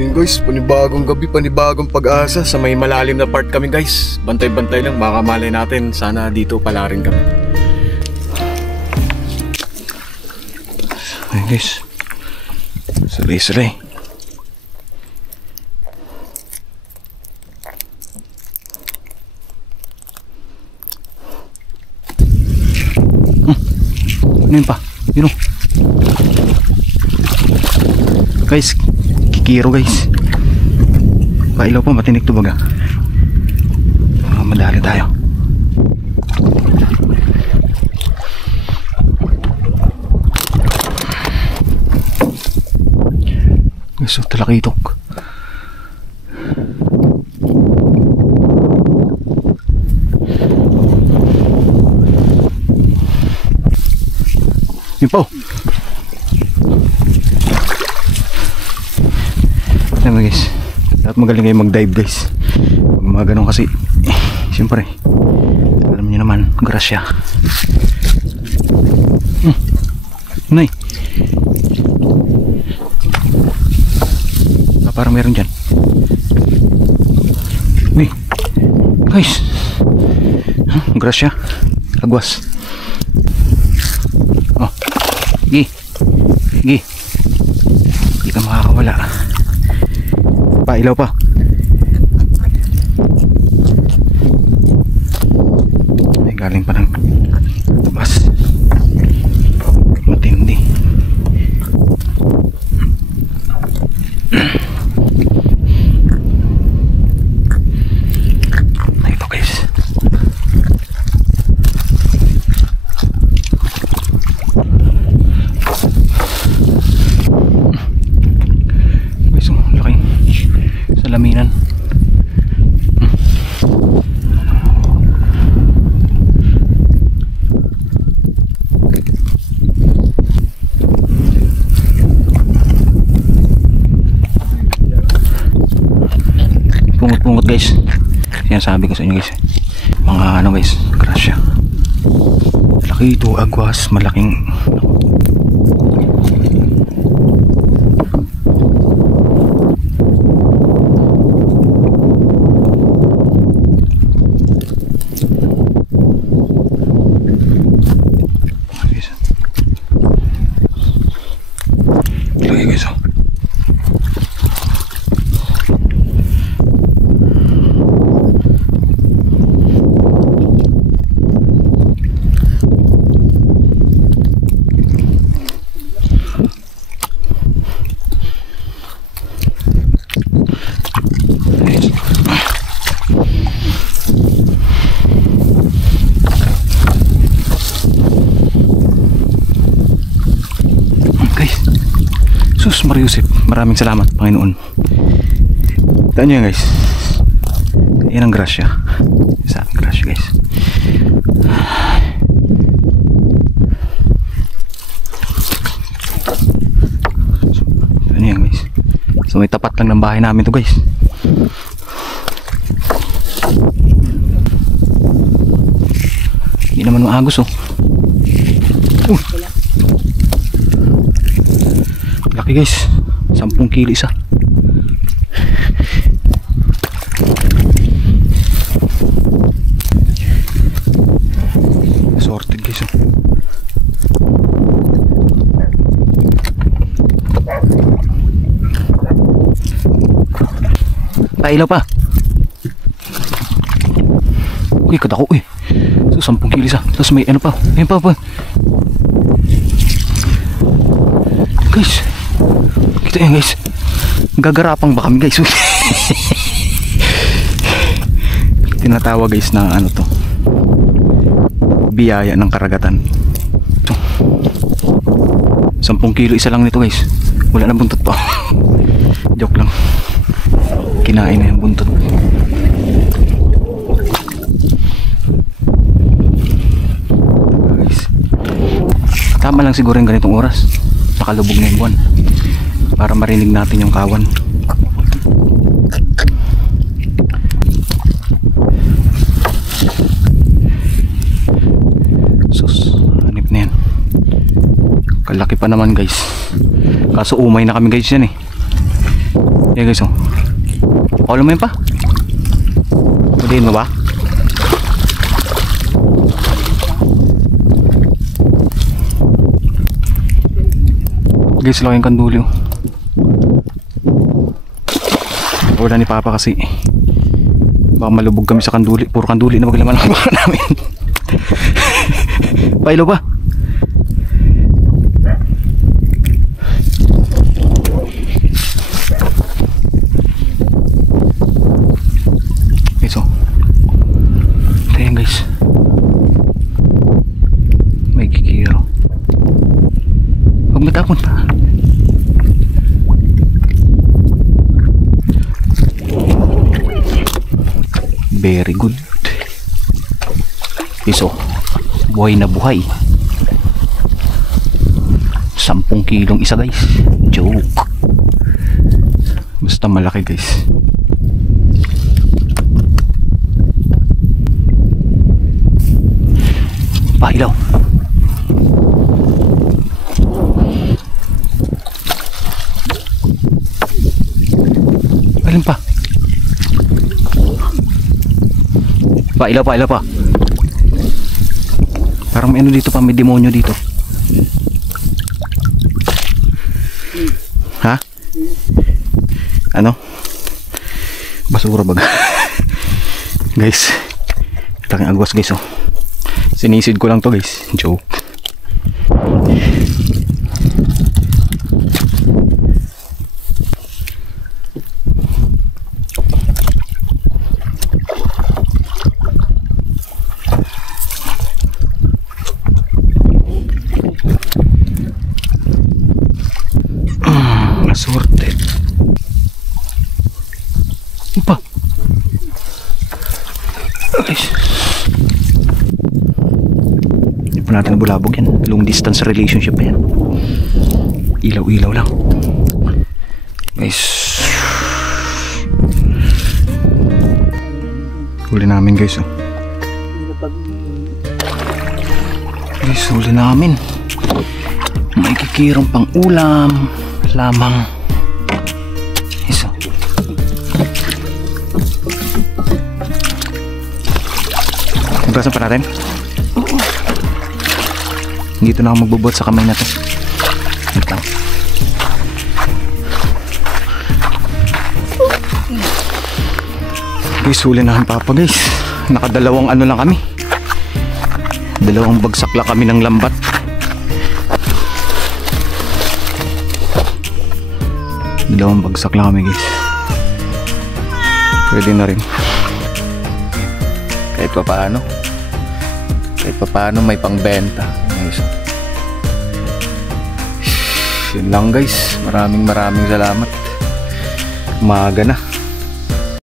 Yun guys, panibagong gabi, panibagong pag-asa. Sa may malalim na part kami guys. Bantay-bantay lang, baka malay natin. Sana dito pala rin kami. Ayun guys, saray-saray. Ano yun pa? Yun o. Guys, kikiro guys. Pailaw pa, matinik to baga. Madali tayo. Guys, so talakitok. Yun pa o. Ayan guys, dapat magaling kayo mag-dive guys. Mga ganun kasi siyempre alam niyo naman, grasya. Nay, parang meron dyan. Uy guys, grasya, agwas. Oh, gi hindi ka makakawala. Pailaw pa. Ay, galing pa ng bus. Matindi. Ito guys. Laminan. Pungot-pungot guys. Yan sabi ko sa inyo guys. Mga ano guys, grasya. Laki ito, agwas, malaking. Sus Mariusip, maraming salamat Panginoon. Taan nyo yan guys. Yan ang grasya. Sa ating grasya guys. Taan nyo yan guys. So may tapat lang ng bahay namin to guys. Hindi naman maagos oh. Laki guys, 10 kilo isa. Sorted guys oh. Pailaw pa. Uy, kadako eh. So 10 kilo isa. Tapos may ano pa. Ayun pa. Guys, kita yan guys. Gagarapang ba kami guys? Tinatawag guys na ano to, biyaya ng karagatan. 10 kilo isa lang nito guys. Wala na buntot pa. Joke lang. Kinain na yung buntot. Guys, tama lang siguro yung ganitong oras. Nakalubog na yung buwan para marinig natin yung kawan. Sus, hanip na yan. Kalaki pa naman guys. Kaso umay na kami guys yan eh. Okay guys, oh. Paulo mo yun pa? Puliin mo ba? Guys, laking kanduli, oh. Wala ni Papa kasi baka malubog kami sa kanduli. Puro kanduli na maglaman ang baka namin. Pailo pa. Guys, oh. Ito yan guys. May kikiro. Huwag matapon pa. Very good. Piso. Buhay na buhay. 10 kilong isa guys. Joke. Basta malaki guys. Pahilaw. Alin pa? Pailaw pa. Parang may ano dito pa, may demonyo dito. Ha? Ano? Basura baga. Guys, laking agwas guys, oh. Sinisid ko lang to guys. Joke. Sorted. Upa. Guys. Hindi pa natin bulabog yan. Long distance relationship yan. Ilaw-ilaw lang. Guys. Huli namin guys, oh. Guys, huli namin. May kikirong pang ulam lamang. Isa. Hugasan pa natin? Oo. Dito na ako magbubot sa kamay na to. Wait lang. Guys, huli na ang Papa guys. Nakadalawang ano lang kami. Dalawang bagsak lang kami ng lambat. Dalawang bagsak lang kami guys. Pwede na rin. Kahit pa paano may pangbenta. Yun lang guys. Maraming salamat. Umaga na.